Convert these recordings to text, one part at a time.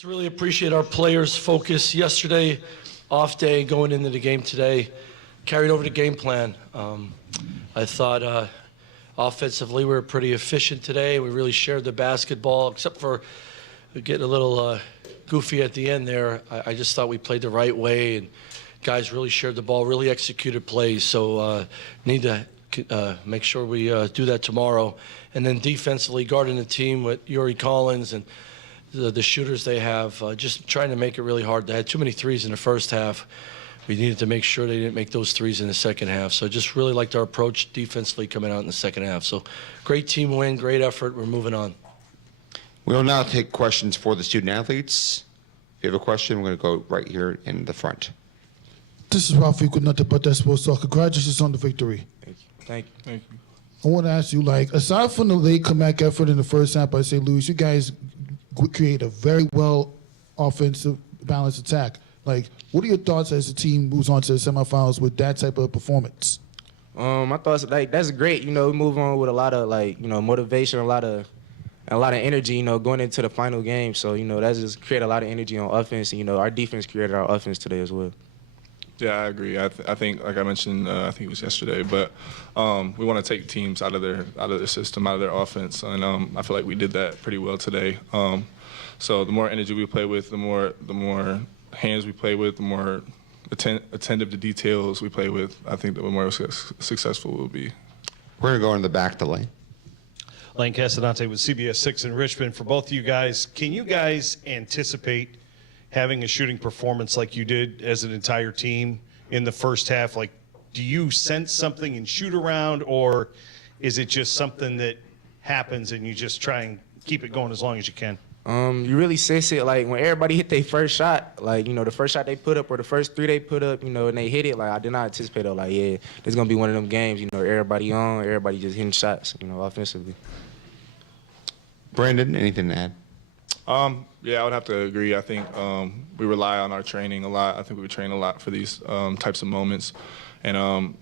Just really appreciate our players' focus yesterday, off day, going into the game today, carried over the game plan. I thought offensively we were pretty efficient today. We really shared the basketball, except for getting a little goofy at the end there. I just thought we played the right way, and guys really shared the ball, really executed plays. So need to make sure we do that tomorrow. And then defensively, guarding the team with Yuri Collins and the shooters they have, just trying to make it really hard. They had too many threes in the first half. We needed to make sure they didn't make those threes in the second half. So just really liked our approach defensively coming out in the second half. So great team win, great effort. We're moving on. We'll now take questions for the student athletes. If you have a question, we're going to go right here in the front. This is Ralphie with nothing but that sports talk. Congratulations on the victory. Thank you. Thank you. Thank you. I want to ask you, like, aside from the late comeback effort in the first half by St. Louis, you guys create a very well offensive balanced attack. Like, what are your thoughts as the team moves on to the semifinals with that type of performance? My thoughts, like, that's great. You know, we move on with a lot of, like, you know, motivation, a lot of energy, you know, going into the final game. So, you know, that just create a lot of energy on offense. And, you know, our defense created our offense today as well. Yeah, I agree. I think, like I mentioned, I think it was yesterday, but we want to take teams out of their system, out of their offense, and I feel like we did that pretty well today. So the more energy we play with, the more hands we play with, the more attentive to details we play with, I think the more successful we'll be. We're going to go in the back to Lane. Lane Castanante with CBS 6 in Richmond. For both of you guys, can you guys anticipate having a shooting performance like you did as an entire team in the first half? Like, do you sense something in shoot around, or is it just something that happens and you just try and keep it going as long as you can? You really sense it, like, when everybody hit their first shot, like, you know, the first shot they put up or the first three they put up, you know, and they hit it, like, I did not anticipate it. Like, yeah, this is going to be one of them games, you know, everybody on, everybody just hitting shots, you know, offensively. Brandon, anything to add? Yeah, I would have to agree. I think we rely on our training a lot. I think we train a lot for these types of moments, and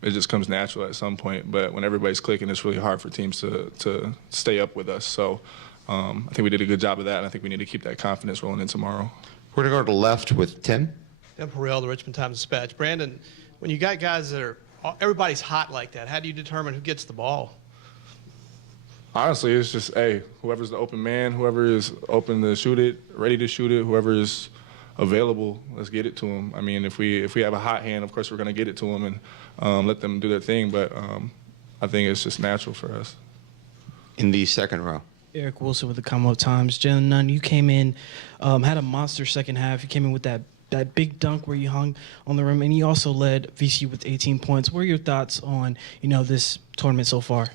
it just comes natural at some point. But when everybody's clicking, it's really hard for teams to stay up with us. So I think we did a good job of that, and I think we need to keep that confidence rolling in tomorrow. We're going to go to the left with Tim. Tim Harrell, the Richmond Times-Dispatch. Brandon, when you got guys that are everybody's hot like that, how do you determine who gets the ball? Honestly, it's just, hey, whoever's the open man, whoever is open to shoot it, ready to shoot it, whoever is available, let's get it to them. I mean, if we have a hot hand, of course we're going to get it to them and let them do their thing. But I think it's just natural for us. In the second row. Eric Wilson with the Commonwealth Times. Jalen Nunn, you came in, had a monster second half. You came in with that big dunk where you hung on the rim, and you also led VCU with 18 points. What are your thoughts on, you know, this tournament so far?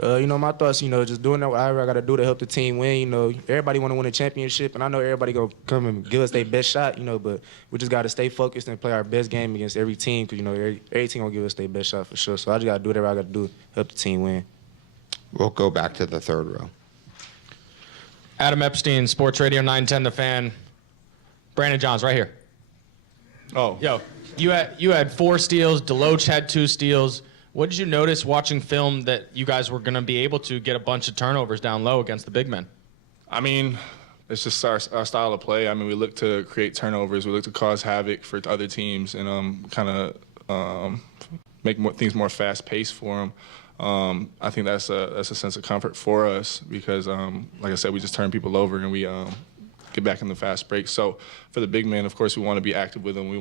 You know, my thoughts, you know, just doing whatever I got to do to help the team win. You know, everybody want to win a championship, and I know everybody going to come and give us their best shot, you know, but we just got to stay focused and play our best game against every team because, you know, every team going to give us their best shot for sure. So I just got to do whatever I got to do to help the team win. We'll go back to the third row. Adam Epstein, Sports Radio 910 The Fan. Brandon Johns, right here. Oh. Yo, you had 4 steals. Deloach had 2 steals. What did you notice watching film that you guys were going to be able to get a bunch of turnovers down low against the big men? I mean, it's just our style of play. I mean, we look to create turnovers. We look to cause havoc for other teams and kind of make things more fast-paced for them. I think that's a sense of comfort for us because, like I said, we just turn people over and we get back in the fast break. So for the big men, of course, we want to be active with them. We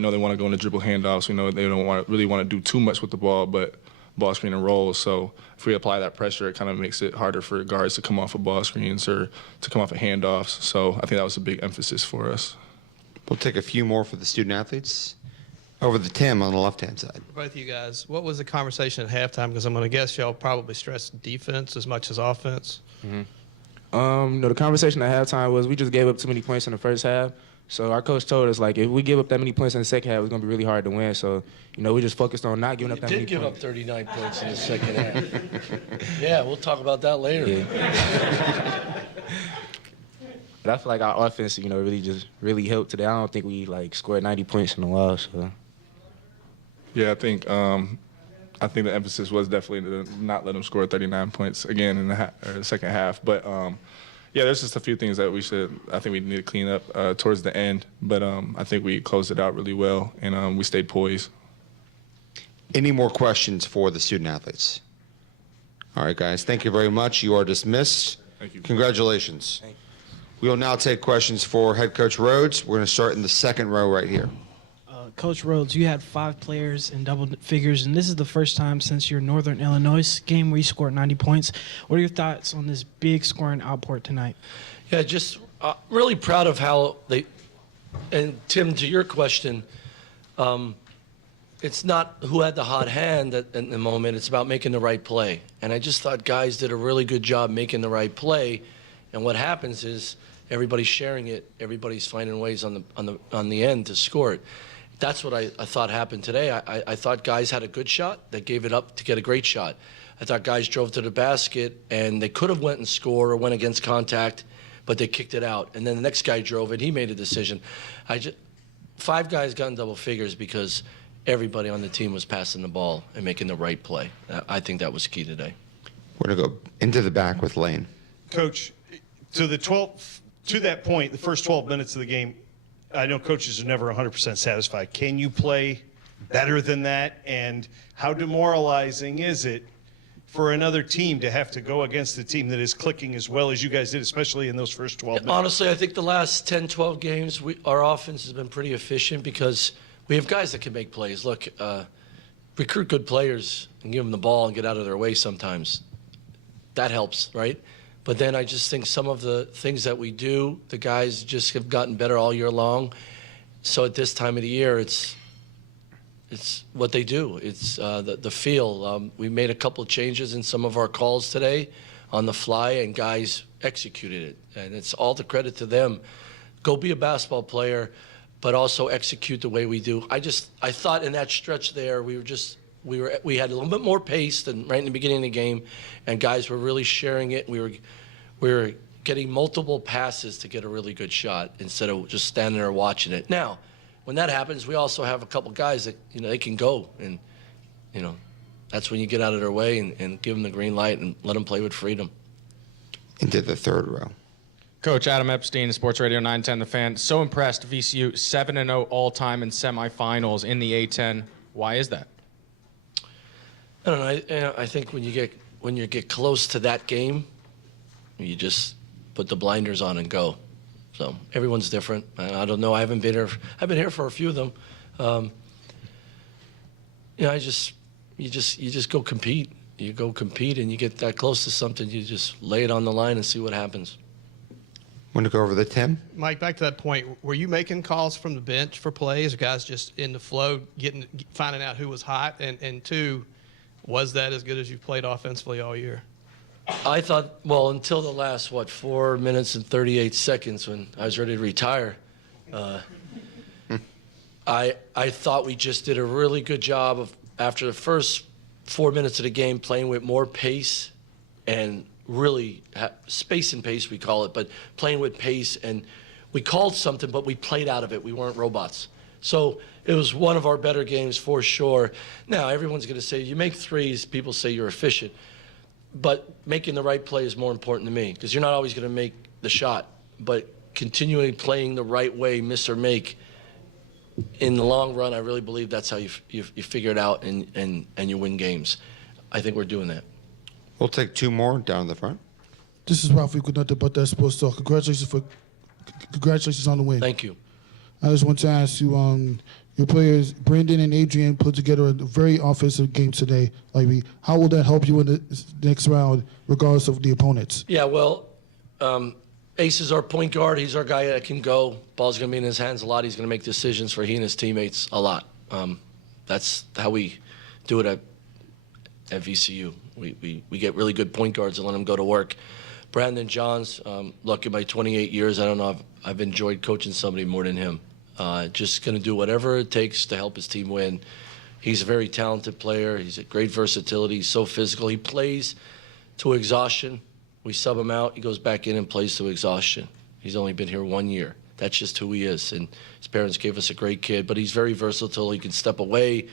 know they want to go into dribble handoffs. We know they don't really want to do too much with the ball, but ball screen and rolls. So if we apply that pressure, it kind of makes it harder for guards to come off of ball screens or to come off of handoffs. So I think that was a big emphasis for us. We'll take a few more for the student athletes. Over to Tim on the left-hand side. For both of you guys, what was the conversation at halftime? Because I'm going to guess y'all probably stressed defense as much as offense. Mm-hmm. You know, the conversation at halftime was we just gave up too many points in the first half. So our coach told us, like, if we give up that many points in the second half, it's going to be really hard to win. So, you know, we just focused on not giving up that many points. You did give up 39 points in the second half. Yeah, we'll talk about that later. Yeah. But I feel like our offense, you know, really helped today. I don't think we, like, scored 90 points in a while, so. Yeah, I think the emphasis was definitely to not let them score 39 points again in the second half. But Yeah, there's just a few things that I think we need to clean up towards the end. But I think we closed it out really well, and we stayed poised. Any more questions for the student athletes? All right, guys, thank you very much. You are dismissed. Thank you. Congratulations. We will now take questions for head coach Rhodes. We're going to start in the second row right here. Coach Rhodes, you had 5 players in double figures, and this is the first time since your Northern Illinois game where you scored 90 points. What are your thoughts on this big scoring output tonight? Yeah, just really proud of how they. And Tim, to your question, it's not who had the hot hand in the moment. It's about making the right play. And I just thought guys did a really good job making the right play. And what happens is everybody's sharing it. Everybody's finding ways on the end to score it. That's what I thought happened today. I thought guys had a good shot. They gave it up to get a great shot. I thought guys drove to the basket, and they could have went and scored or went against contact, but they kicked it out. And then the next guy drove it. He made a decision. 5 guys got in double figures because everybody on the team was passing the ball and making the right play. I think that was key today. We're going to go into the back with Lane. Coach, to that point, the first 12 minutes of the game, I know coaches are never 100% satisfied. Can you play better than that? And how demoralizing is it for another team to have to go against a team that is clicking as well as you guys did, especially in those first 12 minutes? Honestly, I think the last 10, 12 games, our offense has been pretty efficient because we have guys that can make plays. Look, recruit good players and give them the ball and get out of their way sometimes. That helps, right? But then I just think some of the things that we do, the guys just have gotten better all year long. So at this time of the year, it's what they do. It's the feel. We made a couple of changes in some of our calls today on the fly, and guys executed it. And it's all the credit to them. Go be a basketball player, but also execute the way we do. I thought in that stretch there, we had a little bit more pace than right in the beginning of the game, and guys were really sharing it. We were getting multiple passes to get a really good shot instead of just standing there watching it. Now, when that happens, we also have a couple guys that they can go, and that's when you get out of their way and give them the green light and let them play with freedom. Into the third row. Coach Adam Epstein, Sports Radio 910 The Fan. So impressed, VCU 7-0 all-time in semifinals in the A10. Why is that? I don't know. I think when you get close to that game, you just put the blinders on and go. So everyone's different. I don't know. I haven't been here. I've been here for a few of them. You just go compete. You go compete, and you get that close to something. You just lay it on the line and see what happens. Want to go over the Tim? Mike, back to that point, were you making calls from the bench for plays, or guys just in the flow, finding out who was hot? And 2, was that as good as you've played offensively all year? I thought, well, until the last, 4 minutes and 38 seconds when I was ready to retire, I thought we just did a really good job of, after the first 4 minutes of the game, playing with more pace and really space and pace, we call it, but playing with pace. And we called something, but we played out of it. We weren't robots. So it was one of our better games for sure. Now, everyone's going to say, you make threes, people say you're efficient. But making the right play is more important to me because you're not always going to make the shot. But continually playing the right way, miss or make, in the long run, I really believe that's how you figure it out and you win games. I think we're doing that. We'll take 2 more down in the front. This is Ralph Equinata, but that's sports talk. Congratulations on the win. Thank you. I just want to ask you, your players, Brandon and Adrian, put together a very offensive game today. How will that help you in the next round, regardless of the opponents? Yeah, well, Ace is our point guard. He's our guy that can go. Ball's going to be in his hands a lot. He's going to make decisions for he and his teammates a lot. That's how we do it at VCU. We get really good point guards and let them go to work. Brandon Johns, look, in my 28 years, I don't know if I've enjoyed coaching somebody more than him. Just going to do whatever it takes to help his team win. He's a very talented player. He's a great versatility. He's so physical. He plays to exhaustion. We sub him out. He goes back in and plays to exhaustion. He's only been here 1 year. That's just who he is. And his parents gave us a great kid. But he's very versatile. He can step away.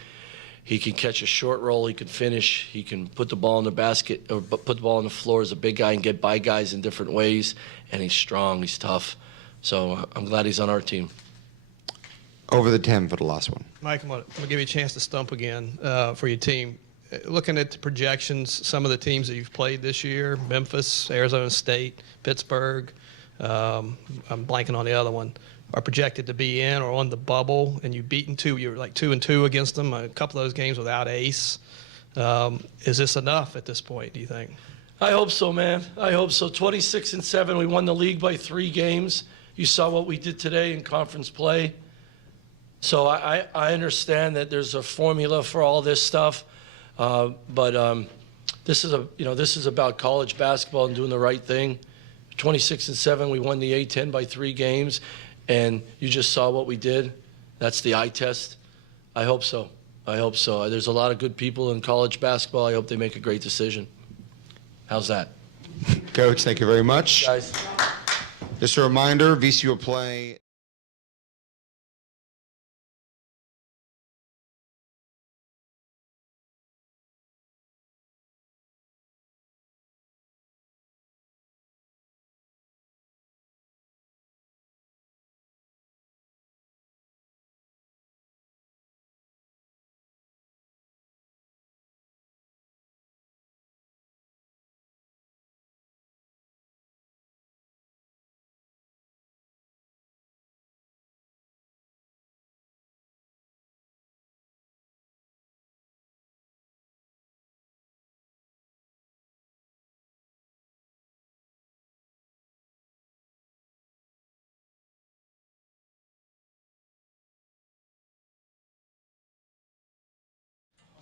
He can catch a short roll. He can finish. He can put the ball in the basket or put the ball on the floor as a big guy and get by guys in different ways. And he's strong. He's tough. So I'm glad he's on our team. Over the 10 for the last one. Mike, I'm going to give you a chance to stump again for your team. Looking at the projections, some of the teams that you've played this year, Memphis, Arizona State, Pittsburgh, I'm blanking on the other one, are projected to be in or on the bubble, and you've beaten two. You're like 2-2 against them. A couple of those games without Ace. Is this enough at this point, do you think? I hope so, man. I hope so. 26-7. We won the league by 3 games. You saw what we did today in conference play. So I understand that there's a formula for all this stuff, but this is about college basketball and doing the right thing. 26-7. We won the A-10 by 3 games. And you just saw what we did. That's the eye test. I hope so. I hope so. There's a lot of good people in college basketball. I hope they make a great decision. How's that? Coach, thank you very much. Guys. Just a reminder, VCU will play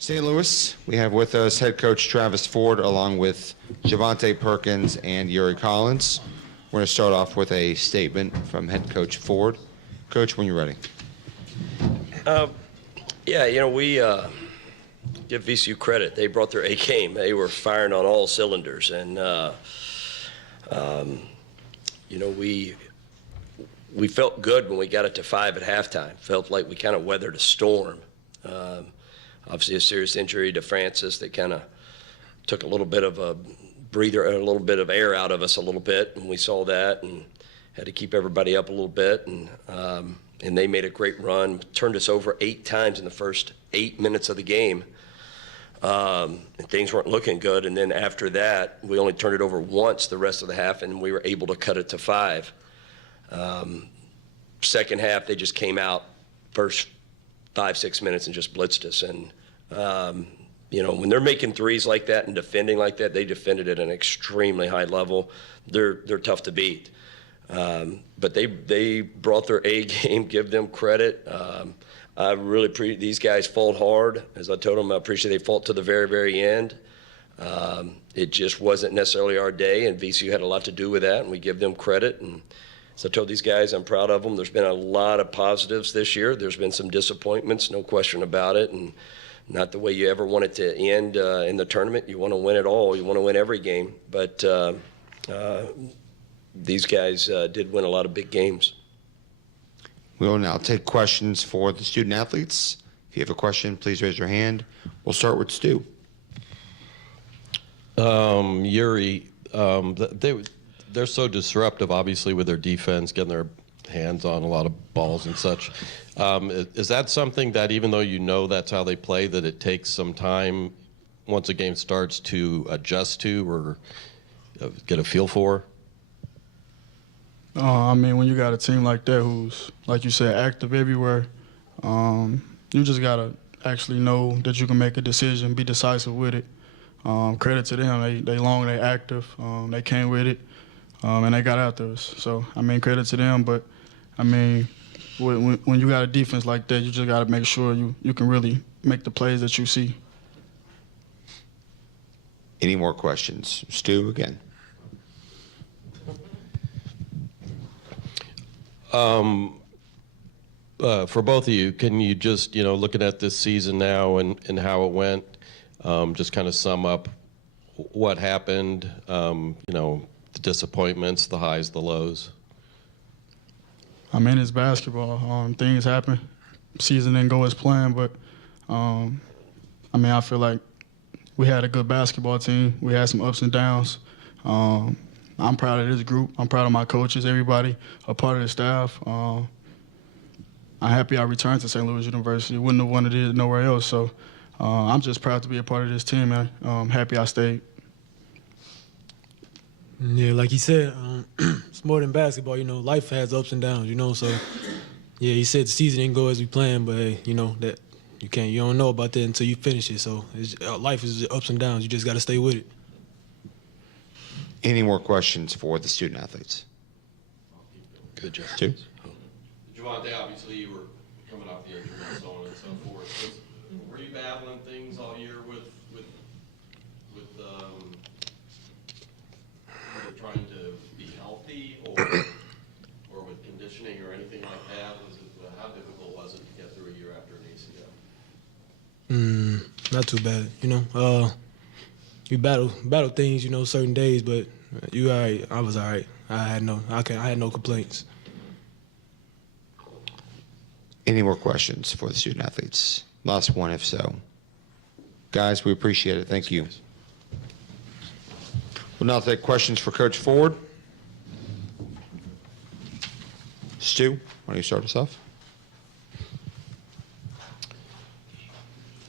St. Louis. We have with us head coach Travis Ford along with Javante Perkins and Yuri Collins. We're going to start off with a statement from head coach Ford. Coach, when you're ready. We give VCU credit. They brought their A game. They were firing on all cylinders. And, we felt good when we got it to 5 at halftime. Felt like we kind of weathered a storm. Obviously a serious injury to Francis that kind of took a little bit of a breather, a little bit of air out of us a little bit, and we saw that and had to keep everybody up a little bit. And they made a great run, turned us over 8 times in the first 8 minutes of the game. And things weren't looking good. And then after that, we only turned it over once the rest of the half, and we were able to cut it to 5. Second half, they just came out first 5-6 minutes and just blitzed us. And, when they're making threes like that and defending like that, they defended at an extremely high level. They're tough to beat. But they brought their A game, give them credit. I really appreciate these guys fought hard. As I told them, I appreciate they fought to the very, very end. It just wasn't necessarily our day, and VCU had a lot to do with that, and we give them credit. And so I told these guys I'm proud of them. There's been a lot of positives this year. There's been some disappointments, no question about it, and not the way you ever want it to end in the tournament. You want to win it all. You want to win every game. But these guys did win a lot of big games. We will now take questions for the student athletes. If you have a question, please raise your hand. We'll start with Stu. Yuri, they're so disruptive, obviously, with their defense, getting their hands on a lot of balls and such. Is that something that, even though you know that's how they play, that it takes some time once a game starts to adjust to or get a feel for? When you got a team like that who's, like you said, active everywhere, you just got to actually know that you can make a decision, be decisive with it. Credit to them. They long, they active. They came with it, and they got after us. So, credit to them. But, when you got a defense like that, you just got to make sure you can really make the plays that you see. Any more questions? Stu, again. For both of you, can you just, looking at this season now and how it went, just kind of sum up what happened, the disappointments, the highs, the lows? It's basketball. Things happen. Season didn't go as planned, but, I mean, I feel like we had a good basketball team. We had some ups and downs. I'm proud of this group. I'm proud of my coaches, everybody, a part of the staff. I'm happy I returned to St. Louis University. Wouldn't have wanted it nowhere else. So I'm just proud to be a part of this team, man. Happy I stayed. Yeah, like he said, it's more than basketball. You know, life has ups and downs. You know, so yeah, he said the season didn't go as we planned, but hey, you know that you don't know about that until you finish it. So life is ups and downs. You just got to stay with it. Any more questions for the student athletes? Good job. Two. Javante, obviously you were coming off the injury and so on and so forth. Were you battling things all year with trying to be healthy or with conditioning or anything like that? How difficult was it to get through a year after an ACL? Not too bad. You know, you battle things. You know, certain days, but you all right. I was all right. I had no complaints. Any more questions for the student athletes? Last one, if so. Guys, we appreciate it. Thank you. We'll now take questions for Coach Ford. Stu, why don't you start us off?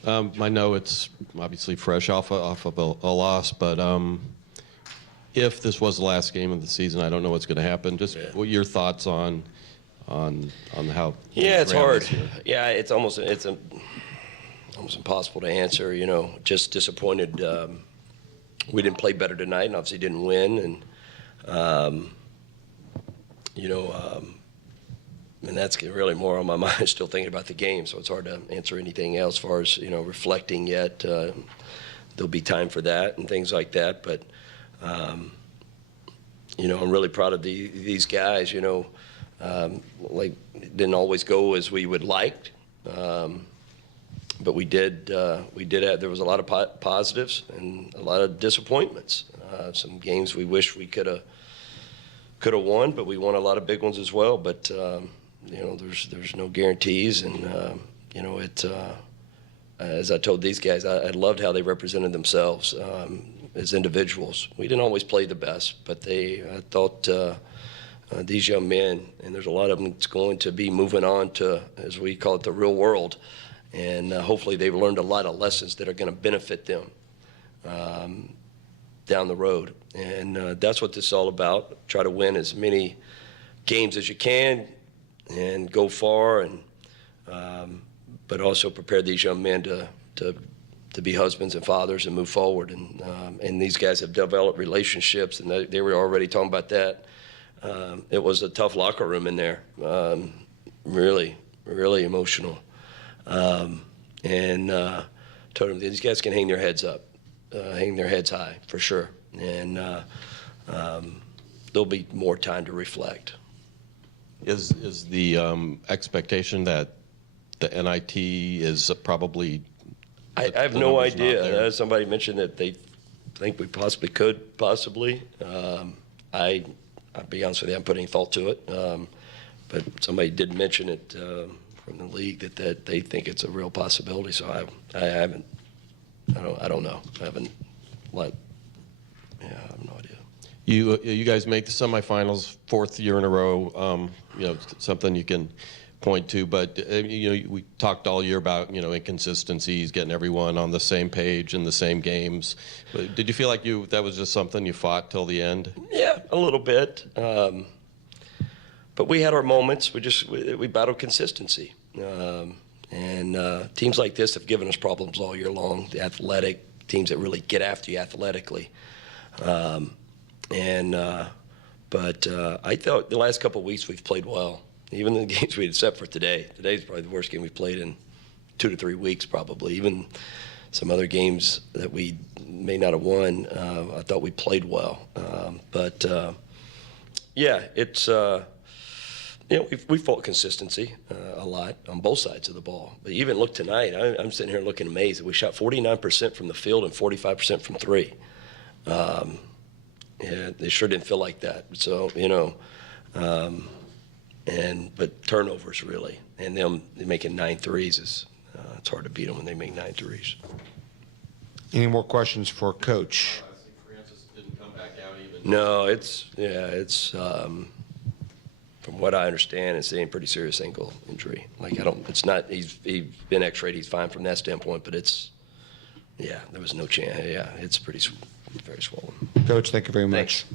I know it's obviously fresh off of a loss, but if this was the last game of the season, I don't know what's going to happen. Just what your thoughts on how? Yeah, it's hard. Yeah, it's almost impossible to answer. You know, just disappointed. We didn't play better tonight, and obviously didn't win, and and that's really more on my mind. Still thinking about the game, so it's hard to answer anything else as far as reflecting yet. There'll be time for that and things like that, but I'm really proud of these guys. Like it didn't always go as we would like, but we did have. There was a lot of positives and a lot of disappointments. Some games we wish we could have won, but we won a lot of big ones as well. But there's no guarantees, and as I told these guys, I loved how they represented themselves as individuals. We didn't always play the best, but I thought these young men, and there's a lot of them that's going to be moving on to, as we call it, the real world, and hopefully they've learned a lot of lessons that are going to benefit them down the road. And that's what this is all about. Try to win as many games as you can and go far, and but also prepare these young men to be husbands and fathers and move forward. And these guys have developed relationships, and they were already talking about that. It was a tough locker room in there, really, really emotional. And told them these guys can hang their heads up, hang their heads high for sure. And there'll be more time to reflect. Is the expectation that the NIT is probably? I have no idea. Somebody mentioned that they think we possibly could. I'll be honest with you, I haven't put any thought to it. But somebody did mention it from the league that they think it's a real possibility. So I haven't. I don't know. I haven't. I have no idea. You guys make the semifinals, fourth year in a row. Something you can point to. But we talked all year about inconsistencies, getting everyone on the same page in the same games. But did you feel like that was just something you fought till the end? Yeah, a little bit. But we had our moments. We battled consistency. And teams like this have given us problems all year long. The athletic teams that really get after you athletically. But I thought the last couple of weeks we've played well. Even the games we had set for today. Today's probably the worst game we've played in 2 to 3 weeks probably. Even some other games that we may not have won, I thought we played well. It's we fought consistency a lot on both sides of the ball. But even look tonight, I'm sitting here looking amazed. We shot 49% from the field and 45% from three. They sure didn't feel like that. So but turnovers really, and them making 9 threes is it's hard to beat them when they make 9 threes. Any more questions for Coach? No, it's from what I understand, it's a pretty serious ankle injury. Like it's not. He's been X-rayed. He's fine from that standpoint, but there was no chance. Yeah, it's very swollen. Coach, thank you very much. Thanks.